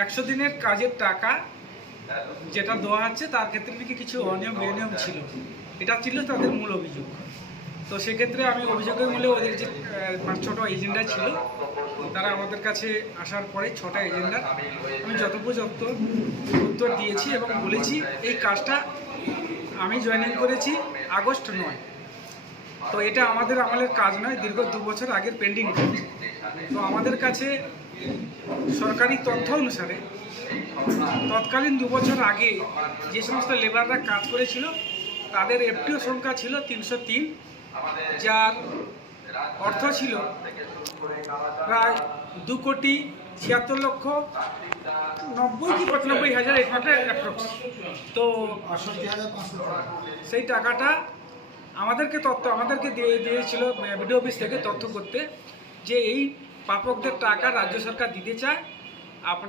100 দিনের কাজের টাকা যেটা দেওয়া হচ্ছে তার ক্ষেত্রে নাকি কিছু অনিয়ম বেনিয়ম ছিল, এটা ছিল তাদের মূল অভিযোগ। তো সেক্ষেত্রে আমি অভিযোগের মূলে ওদের যে 5-6টা এজেন্ডা ছিল, তারা আমাদের কাছে আসার পরে 6টা এজেন্ডা আমি যথোপযুক্ত উত্তর দিয়েছি এবং বলেছি এই কাজটা আমি জয়েনিং করেছি আগস্ট 9। তো এটা আমাদের আমলের কাজ নয়, দীর্ঘ 2 বছর আগের পেন্ডিং কাজ। তো আমাদের কাছে সরকারি তথ্য অনুসারে তৎকালীন 2 বছর আগে যে সমস্ত লেবাররা কাজ করেছিল তাদের এফটিও সংখ্যা ছিল 303, যার অর্থ ছিল প্রায় 2,76,90,000 কি 95,000 অ্যাপ্রক্স। তো সেই টাকাটা আমাদেরকে দিয়েছিল বিডিও অফিস থেকে তথ্য করতে যে এই প্রাপকদের টাকা রাজ্য সরকার দিতে চায়।